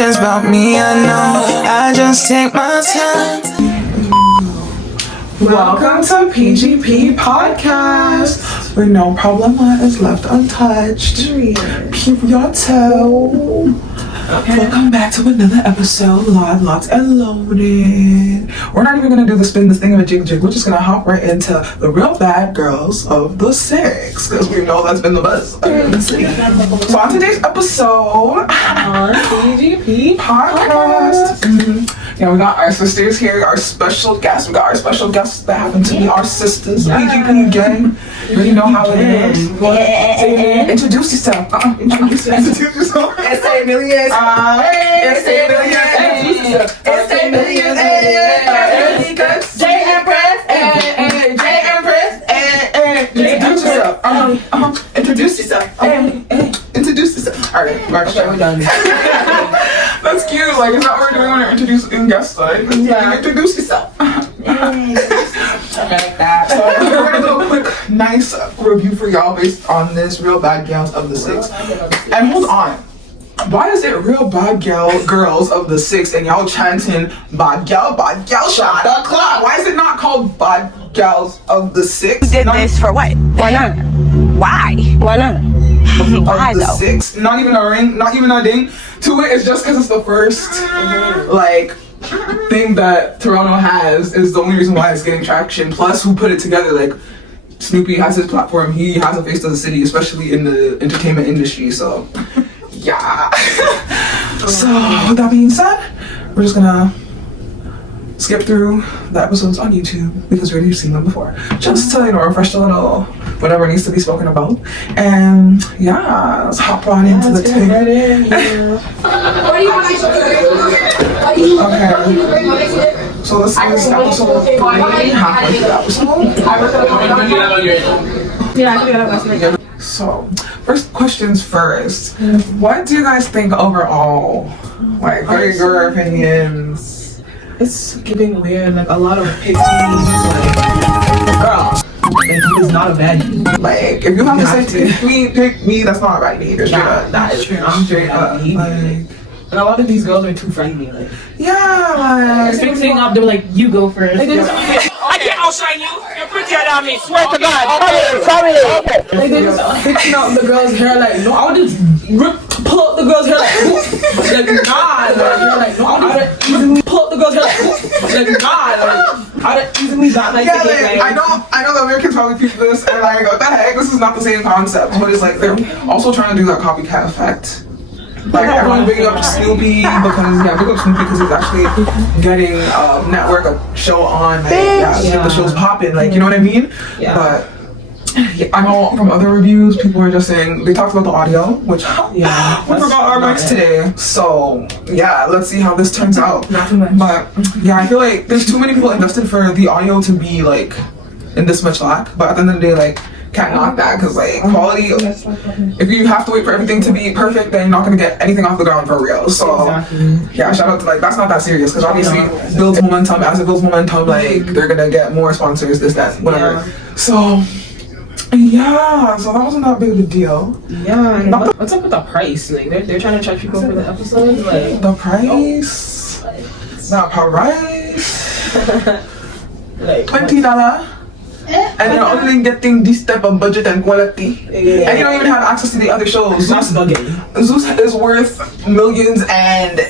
questions about me, I know. I just take my time. Welcome to Pgppodcast, where no problema is left untouched. Keep your toe. Welcome back to another episode, live, locked, and loaded. We're not even gonna do the spin this thing of a jig. We're just gonna hop right into the real bad girls of the six, because we know that's been the best. So on today's episode on Pgppodcast, yeah, we got our sisters here, our special guests. We got our special guests that happen to be our sisters, Pgpp gang. You already know how it is. Introduce yourself. Introduce yourself. S.A. Millions. S.A. Millions. S.A. Millions. J Empress. J Empress. Introduce yourself. Introduce yourself. Introduce yourself. Alright, we're done. That's cute. Like, it's not we're doing when you're introducing guests. Like, yeah. Introduce yourself. I like that. So we're gonna do a quick, nice review for y'all based on this Real Bad Gals of the Six. And hold on, why is it Real Bad Girls of the Six and y'all chanting bad gal, shot the clock? Why is it not called Bad Gals of the Six? You did this for what? Why not? Why? Why not? Why the though? Six, not even a ring, not even a ding to it. It's just because it's the first, like, thing that Toronto has is the only reason why it's getting traction. Plus, who put it together? Like, Snoopy has his platform. He has a face to the city, especially in the entertainment industry. So, yeah. So, with that being said, we're just gonna skip through the episodes on YouTube because we already seen them before, just to, you know, refresh a little whatever needs to be spoken about. And yeah, let's hop on into the thing. Okay, so this is episode 3, halfway through the episode. So, first questions first. What do you guys think overall? Like, what are your opinions? It's giving weird, like a lot of pick me, like, girl, like, he is not a baddie. Like, if you have to say pick me, that's not a baddie either. Straight up. That is true. I'm straight up. And a lot of these girls are too friendly, like. Yeah, like. Fixing up, they were like, you go first. I can't outshine you. You're prettier than me. Swear to God. Sorry. Like, they just fixing up the girl's hair, like, no, I would just pull up the girl's hair, like, nah, like, no, I would easily pull up the girl's hair, like, nah, like, I'd easily not like yeah, like, I know the Americans probably people this and like, what the heck, this is not the same concept, but it's like, they're also trying to do that copycat effect. Like, everyone bringing up Snoopy because, big up Snoopy because he's actually getting a network, a show on, like, the show's popping, like, you know what I mean? Yeah. But I know from other reviews, people are just saying, they talked about the audio, which, we forgot our mics today. So, yeah, let's see how this turns out. Not too much. But, yeah, I feel like there's too many people invested for the audio to be, like, in this much lack. But at the end of the day, like, can't knock that because, like, quality, if you have to wait for everything to be perfect, then you're not going to get anything off the ground for real. So, yeah, shout out to, like, that's not that serious because obviously it builds momentum. As it builds momentum, like, they're going to get more sponsors, this, that, whatever. So, yeah, so that wasn't that big of a deal. Yeah, and what's up with the price? Like, they're trying to charge people for the episodes, like. The price? Not price. Like, $20. And you're only getting this type of budget and quality. And you don't even have access to the other shows. Zeus is worth millions and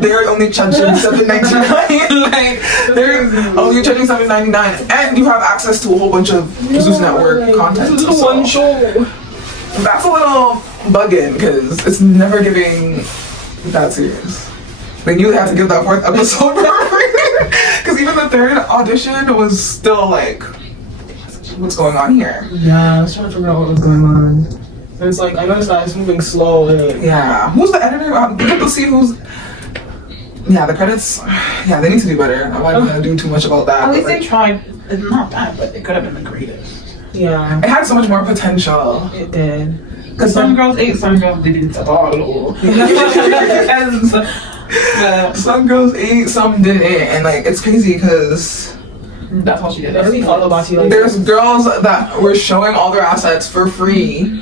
they're only charging $7.99. Like, they're only charging $7.99. And you have access to a whole bunch of Zeus Network content. So one show. That's a little bugging because it's never giving that serious. They knew they had to give that 4th episode because even the 3rd audition was still like, what's going on here? Yeah, I was trying to figure out what was going on. And it's like, I noticed that it's moving slow. Like, yeah. Who's the editor? We get to see who's. Yeah, the credits. Yeah, they need to do better. I'm not gonna do too much about that. At least they tried. It's not bad, but it could have been the greatest. Yeah. It had so much more potential. It did. Because some girls ate, some girls didn't at all. Some girls ate, some didn't. And like, it's crazy because. That's how she did. They really follow Bati like there's girls that were showing all their assets for free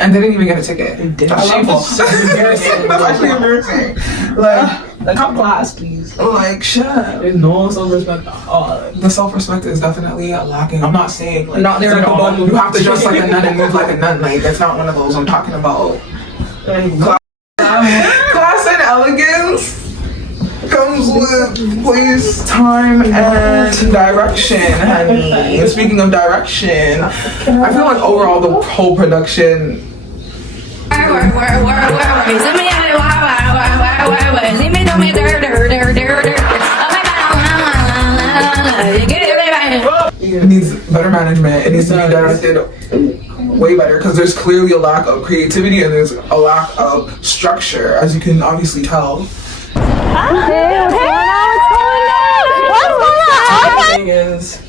And they didn't even get a ticket. That's shameful. That's embarrassing. That's actually embarrassing. Like come class, please. Like, shut up. There's no self-respect. The self-respect is definitely lacking. I'm not saying like Not there at all. you have to dress like a nun and move like a nun. Like that's not one of those. I'm talking about class and elegance comes with place, time, and direction, honey. And speaking of direction, I feel like overall the whole production. It needs better management. It needs to be directed way better because there's clearly a lack of creativity and there's a lack of structure, as you can obviously tell. The thing is,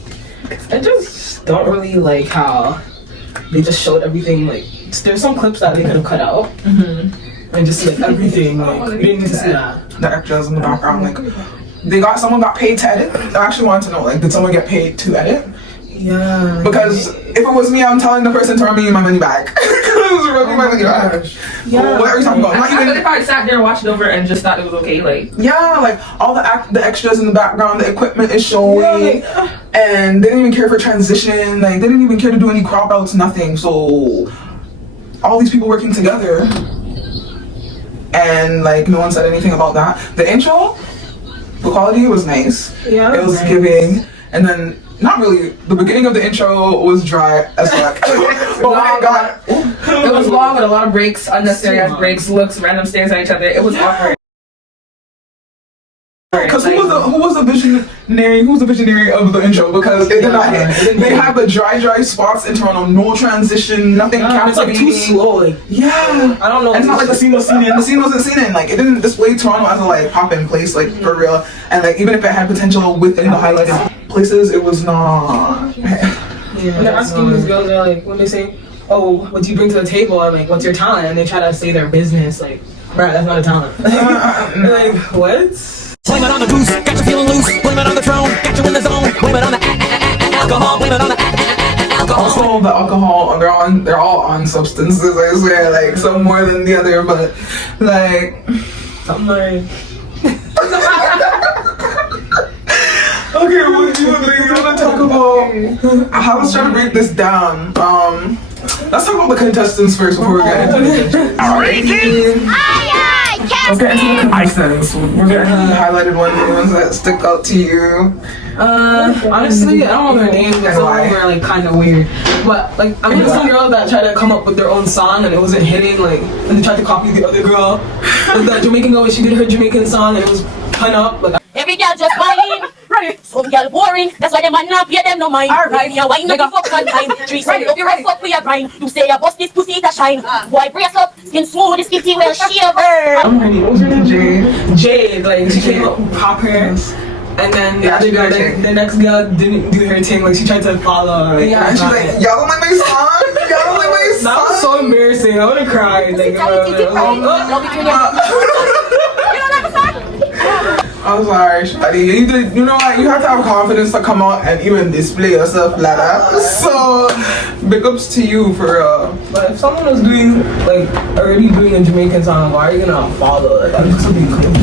I just don't really like how they just showed everything. Like, there's some clips that they could have cut out, and just like everything. Like, we didn't need to see that. The extras in the background, like someone got paid to edit. I actually want to know, like, did someone get paid to edit? Yeah. Because if it was me, I'm telling the person to run me my money back. Run me my money back. Yeah. What are you talking about? Not I even. if I sat there and watched it over and just thought it was okay, like. Yeah, like all the extras in the background, the equipment is showing, and they didn't even care for transition. Like they didn't even care to do any crop outs, nothing. So all these people working together, and like no one said anything about that. The intro, the quality was nice. Yeah, it was nice. Giving, and then. Not really. The beginning of the intro was dry as fuck. But when it got, it was long with a lot of breaks, unnecessary ass breaks, looks, random stares at each other. It was awkward. Because who was the visionary? Who was the visionary of the intro? Because it did not hit. They have the dry spots in Toronto, no transition, nothing. It's like too slow. Like, yeah, I don't know. And it's not like the scene was seen in. The scene wasn't seen in. Like it didn't display Toronto as a like pop-in place, like for real. And like even if it had potential within the highlighted places, it was not. When they're asking these girls, they're like, when they say, "Oh, what do you bring to the table?" I'm like, "What's your talent?" And they try to say their business, like, "Bruh, that's not a talent." Like, what? Blame it on the goose, got you feeling loose. Blame it on the throne, got you in the zone. Blame it on the alcohol. Blame it on the alcohol. Also, the alcohol, they're all on substances. I swear, like some more than the other, but like I'm like. Okay, well, you want to talk about how let's try to break this down. Let's talk about the contestants first before we get into the let's get into the contestants. We're getting the highlighted ones that stick out to you. Honestly, I don't know their names, but some of them are like kind of weird. But like, I mean, some girls that tried to come up with their own song and it wasn't hitting, like, and they tried to copy the other girl. Like that Jamaican girl, when she did her Jamaican song and it was pun up. Like, every girl just whine. Right. Some girl boring. That's why them man not pay them no mind. Right. Me a whine up fuck one time. 3 seconds up you right fuck we a grind. You say you bust this pussy to shine. Boy brace up, skin smooth, this kitty well shiver. I'm ready. What was your name? Jade, like she came up with pop hair. And then the other girl, the next girl didn't do her thing. Like she tried to follow. Like, yeah, and she's like, "Y'all don't like my song. Y'all don't like my song." That was so embarrassing. I would have cried. Like, I'm sorry, Shadi. You know what? You have to have confidence to come out and even display yourself like that. So, big ups to you for But if someone was doing, like, already doing a Jamaican song, why are you gonna follow? Like, that looks be cool.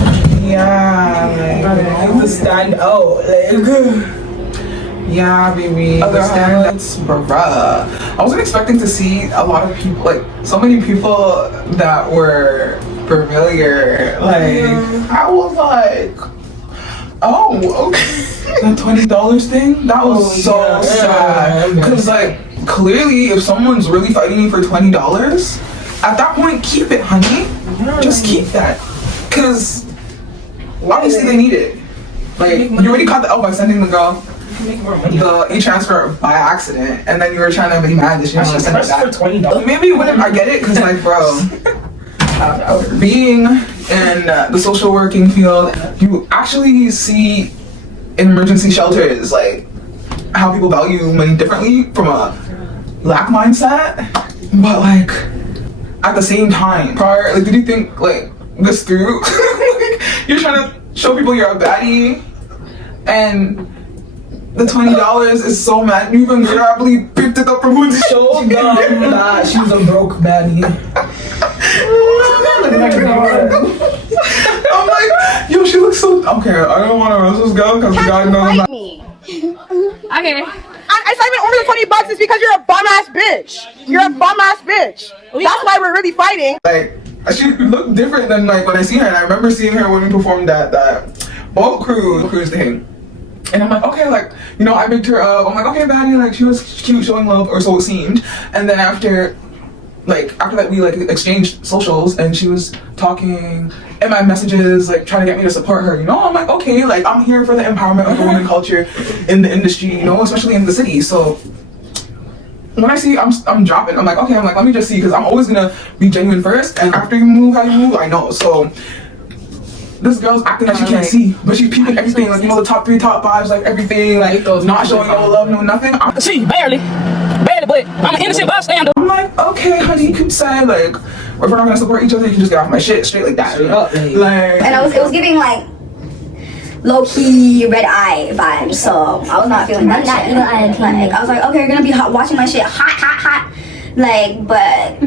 Yeah, You have to stand out. Like, yeah, baby. The standouts, bruh. I wasn't expecting to see a lot of people, like, so many people that were familiar. Like, I was like, oh, okay. The $20 thing? That was so sad. Because, like, clearly, if someone's really fighting you for $20, at that point, keep it, honey. Just keep that. Because obviously they need it. Like, you already caught the L by sending the girl the e-transfer by accident, and then you were trying to be mad that she was send it back. $20. Maybe you wouldn't. I get it, because, like, bro, being in the social working field, you actually see in emergency shelters, like, how people value money differently from a lack mindset. But, like, at the same time, prior, like, did you think, like, this through? Like, you're trying to show people you're a baddie, and the $20 is so mad. You even probably picked it up from the show. Nah, she's a broke baddie. I'm like, yo, she looks so. Okay, I don't want to roast this girl because God knows. Fight me. Okay. I said even over the $20 is because you're a bum ass bitch. You're a bum ass bitch. That's why we're really fighting. Like, she looked different than like when I seen her. And I remember seeing her when we performed that boat cruise thing. And I'm like, okay, like, you know, I picked her up. I'm like, okay, baddie, like, she was cute, showing love, or so it seemed. And then after that, we like exchanged socials, and she was talking in my messages, like trying to get me to support her. You know, I'm like, okay, like I'm here for the empowerment of the women culture in the industry. You know, especially in the city. So when I see I'm dropping, I'm like, okay, let me just see, because I'm always gonna be genuine first, and after you move how you move, I know. So this girl's acting like she can't see, but she's peeping everything, like, you know, the top 3, top 5s, like everything, like not showing no love, no nothing. See, barely, but I'm an innocent bystander. I'm like, okay, honey, you could say, like, if we're not gonna support each other, you can just get off my shit straight like that. Like, and it was giving like low-key red eye vibes, so I was not feeling that shit. Like, I was like, okay, you're gonna be watching my shit hot, like, but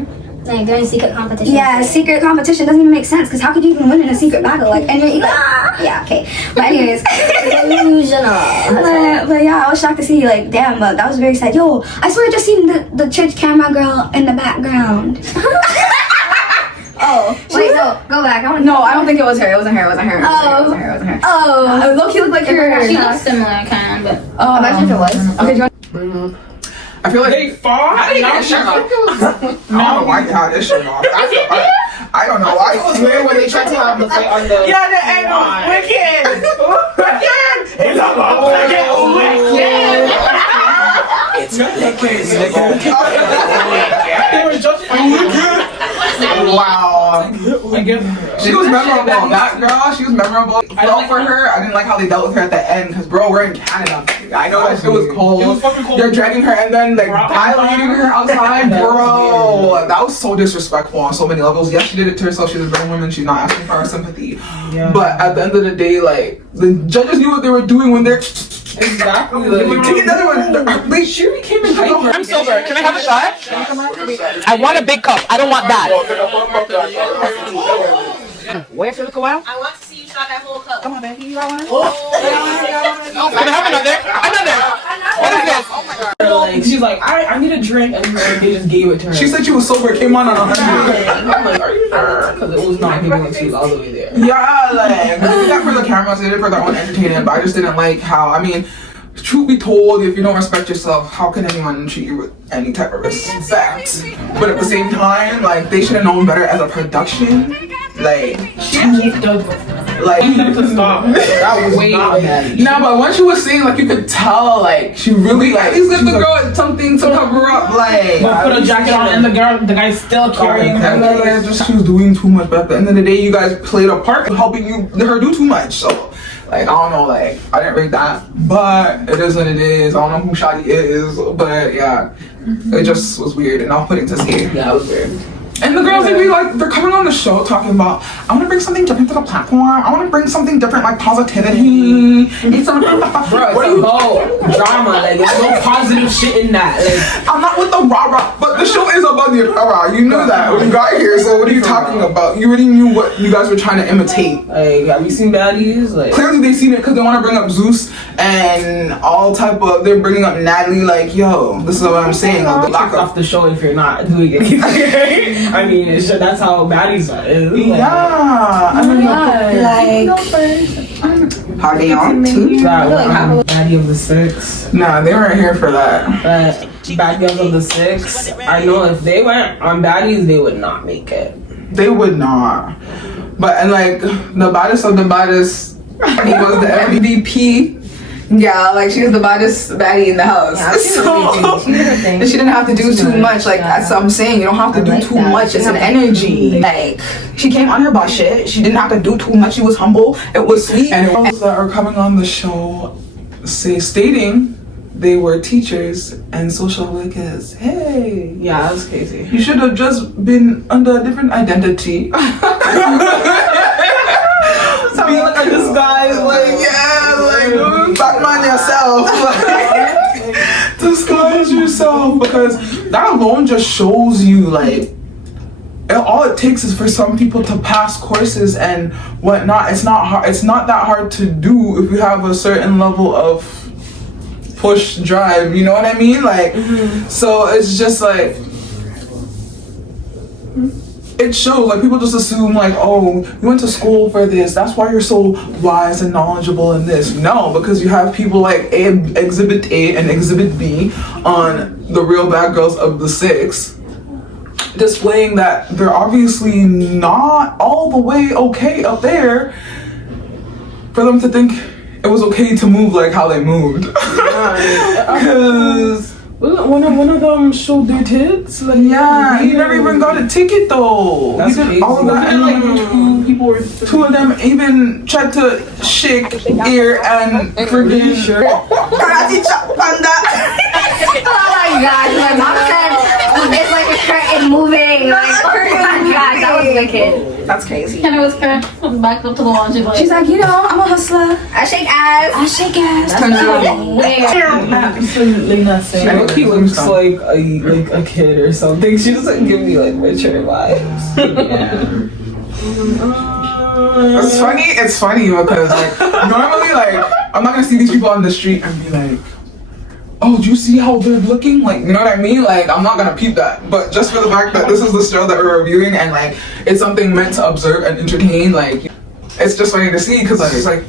Like during secret competition. yeah, secret competition doesn't even make sense, because how could you even win in a secret battle? Like, and you're like, yeah, okay, but anyways, but yeah, I was shocked to see, like, damn, but that was very sad. Yo, I swear I just seen the church camera girl in the background. Oh, wait, no, go back. I don't think it was her. It wasn't her. Oh, Low-key looked like her. She looks similar, kind of, but Imagine if it was. Okay, do you want? I feel like They fought. I don't know why they had this shirt off. I don't know why. It was weird when they tried to have the fight on the. Yeah, the end was wicked. It's about They were just. Wow. She was memorable. That girl, she was memorable. I felt for her. I didn't like how they dealt with her at the end, because bro, we're in Canada. I know that shit was cold. It was fucking cold. They're dragging her and then like violating her outside, bro. That was so disrespectful on so many levels. Yes, she did it to herself. She's a grown woman. She's not asking for our sympathy. Yeah. But at the end of the day, like, the judges knew what they were doing when they're Exactly. take another one. They sure came in hyper. I'm sober. Can I have a shot? I want a big cup. I don't want that. Where should we go out? I want to see you shot that whole cup. Come on, baby. You got one? Can I have another? What is this? Like, she's like, I need a drink, and they just gave it to her. She said she was sober. Came on 100. I'm like, are you sure? Because it was not giving it to you all the way there. Yeah, like, they did that for the cameras, they did it for their own entertainment, but I just didn't like how, I mean, truth be told, if you don't respect yourself, how can anyone treat you with any type of respect? But at the same time, like, they should have known better as a production. Like, Stop. That was not bad. nah, but when she was saying, like, you could tell, like, she really, like, at least give the girl something to cover up, like, Put a jacket on, and the guy's still carrying her. and then, like, just, she was doing too much, but at the end of the day, you guys played a part in helping her do too much, so. Like, I don't know, like, I didn't rate that, but it is what it is. I don't know who Shadi is, but yeah, it just was weird and off-putting to see. Yeah, it was weird. And the girls, they're coming on the show talking about, I want to bring something different to the platform. I want to bring something different, like positivity. It's Bro, it's about drama. Like, there's no positive shit in that. Like, I'm not with the rah-rah, but the show is about the rah-rah. You knew that when you got here, so what are you talking about? You already knew what you guys were trying to imitate. like, have you seen baddies? Like, Clearly they seen it because they want to bring up Zeus and all type of, they're bringing up Natalie, like, yo, this is what I'm saying. Like, the lack kick off of, the show if you're not doing anything. I mean, that's how baddies are. It's like, yeah, I mean, how they on too? Baddie of the Six. Nah, they weren't here for that. But Bad Girls of the Six, I know if they went on baddies, they would not make it. They would not. But, and like, the baddest of the baddest, he was the MVP. Yeah, like, she was the baddest baddie in the house. Yeah, she didn't have to do too much. Like, that's what I'm saying. You don't have to do too much. It's an energy. Like, she came on her boss shit. She didn't have to do too much. She was humble. It was sweet. And girls that are coming on the show stating they were teachers and social workers. Hey. Yeah, that was crazy. You should have just been under a different identity. Something like a disguise, like, yeah, like, Batman yourself. Disguise yourself, because that alone just shows you like all it takes is for some people to pass courses and whatnot. It's not hard. It's not that hard to do if you have a certain level of push drive. You know what I mean? Like, so it's just like it shows. Like people just assume like, oh, you went to school for this. That's why you're so wise and knowledgeable in this. No, because you have people like Exhibit A and Exhibit B on the Real Bad Girls of the 6. Displaying that they're obviously not all the way okay up there for them to think it was okay to move like how they moved. Because one of them showed their tits. Like, yeah, he never even got a ticket though. That's he did crazy. all of that, and like two of them even tried to shake ear and freaking Karate chop panda. Oh my god, my mom said it's like a curtain moving. Like, oh my god, that was wicked. That's crazy. And it was kind of back up to the laundry. She's like, you know, I'm a hustler. I shake ass. I shake ass. absolutely nothing. I think he looks like a kid or something. She doesn't give me like mature vibes. It's funny. It's funny because like normally like I'm not gonna see these people on the street and be like, oh, do you see how they're looking? Like, you know what I mean? Like, I'm not gonna peep that. But just for the fact that this is the show that we're reviewing and like it's something meant to observe and entertain, like it's just funny to see because like it's like,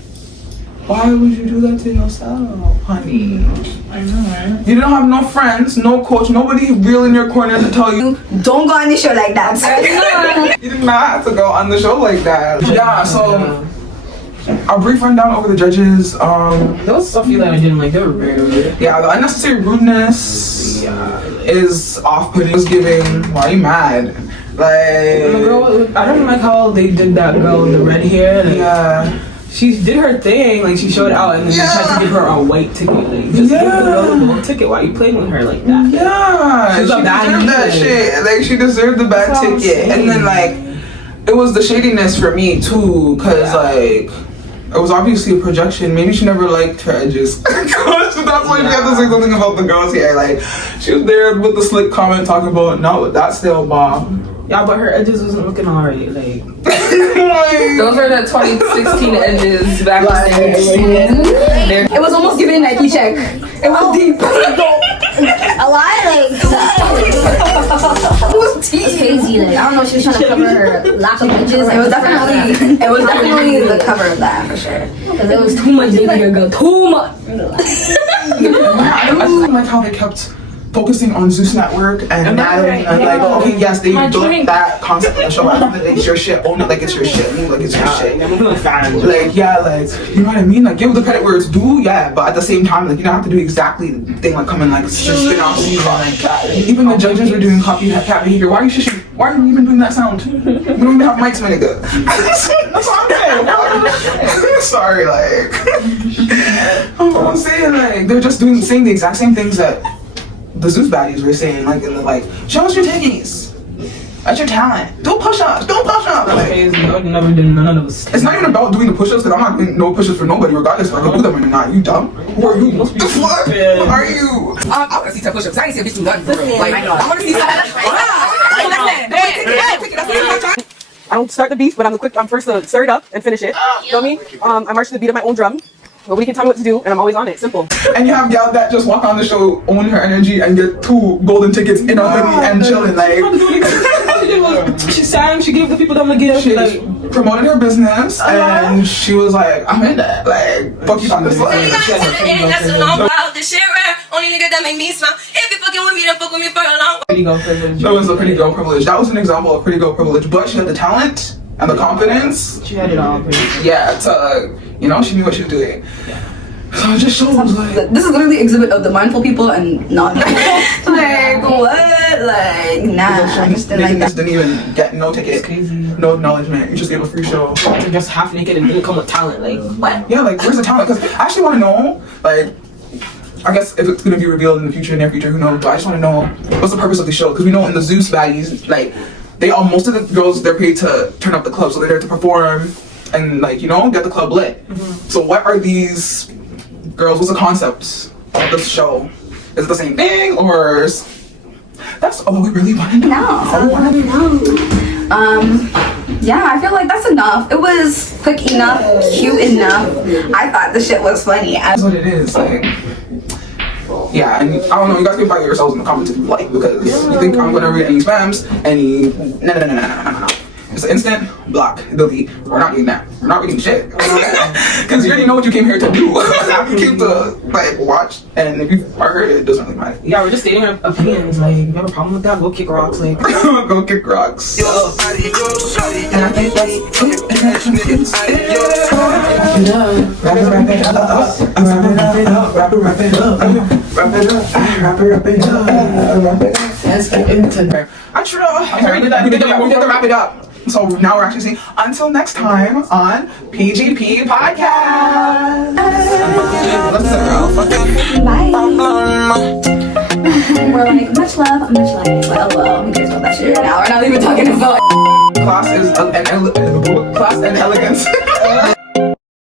why would you do that to yourself, honey? I know, right? You don't have no friends, no coach, nobody real in your corner to tell you, don't go on the show like that. you did not have to go on the show like that. Yeah, so a brief rundown over the judges. There was stuff that I didn't like. They were very weird. Yeah, the unnecessary rudeness is off-putting. It was giving, why are you mad? Like, The girl, I don't like how they did that girl with the red hair. Like, yeah. She did her thing, like she showed out, and then they tried to give her a white ticket. Like, just give the girl a little ticket. Why are you playing with her like that? Yeah, she deserved that shit. Like, she deserved the bad ticket. And then, like, it was the shadiness for me, too, because, like, it was obviously a projection. Maybe she never liked her edges. That's why she had to say something about the girl's hair. Like, she was there with the slick comment talking about, not with that stale bob. Yeah, but her edges wasn't looking alright. Like, Those are the 2016 edges back then. It was almost giving Nike check. It was deep. A lot like It was deep. it's crazy. Like I don't know if she was trying to cover her lack of edges. It was definitely the cover of that for sure. Because it was too much baby hair, girl. Too much. I just like how they kept focusing on Zeus Network and Adam and like, okay, yes, they built that concept in the show. Like, it's your shit, own it like it's your shit, move like it's your shit. Like, yeah, like, you know what I mean? Like, give the credit where it's due, yeah, but at the same time, like, you don't have to do exactly the thing, like, come and like, spin off like that. Even the judges were doing copycat behavior. Why are you shushing? Why are you even doing that sound? We don't even have mics, my nigga. That's what I'm saying. Sorry, like, I'm saying, like, they're just saying the exact same things that the Zeus baddies were saying, like, in the, like, show us your titties. That's your talent. Do push-ups. Don't push-ups. Like, I would never do none of those. it's not even about doing the push-ups, because I'm not doing no push-ups for nobody, regardless if I can do them or not. You dumb? Who are you? What the fuck? What are you? I want to see some push-ups. I ain't see a bitch do nothing for real. Like, I want to see I don't start the beat, but I'm first to stir it up and finish it. You know me? I march to the beat of my own drum. Nobody can tell me what to do, and I'm always on it. Simple. And you have gal that just walk on the show, own her energy, and get 2 golden tickets in a hoodie and chilling, like. She sang, she gave the people them the gift. She Like, promoted her business, and she was like, I'm in that. Like, fuck you on this one. Only nigga that make me smile. If you fucking with me, then fuck with me for a long. pretty girl privilege. That was a pretty girl privilege. That was an example of pretty girl privilege, but she had the talent and the confidence. She had it all. Yeah, to, you know, she knew what she was doing. So it just shows, like, This is literally exhibit of the mindful people and not like what? Like nah, I just didn't like that. didn't even get no ticket, no acknowledgement. You just gave a free show. They're just half naked and didn't come with talent. Like, what? Yeah, like, where's the talent? Because I actually want to know, like, I guess if it's gonna be revealed in the future, near future, who knows? But I just want to know what's the purpose of the show, because we know in the Zeus baddies, like, most of the girls, they're paid to turn up the club, so they're there to perform and, like, you know, get the club lit. So what are these girls, what's the concept of this show? Is it the same thing, or that's all we really want to know? Yeah, I feel like that's enough. It was quick enough, cute enough. I thought the shit was funny. That's what it is, like. Yeah, and I don't know, you guys can fight yourselves in the comments if you like, because you think I'm gonna read any spams, any no. It's an instant block, delete. We're not doing that. We're not reading shit. Because you already know what you came here to do. You came to like watch, and if you are heard it, doesn't really matter. Yeah, we're just stating our opinions. Like, if you have a problem with that, go kick rocks. Like, go kick rocks. And I think that's we did the wrap it up. So now we're actually saying until next time on PGP Podcast. Bye. We're like, much love. Well, who cares about that shit right now? We're not even talking about Class and elegance.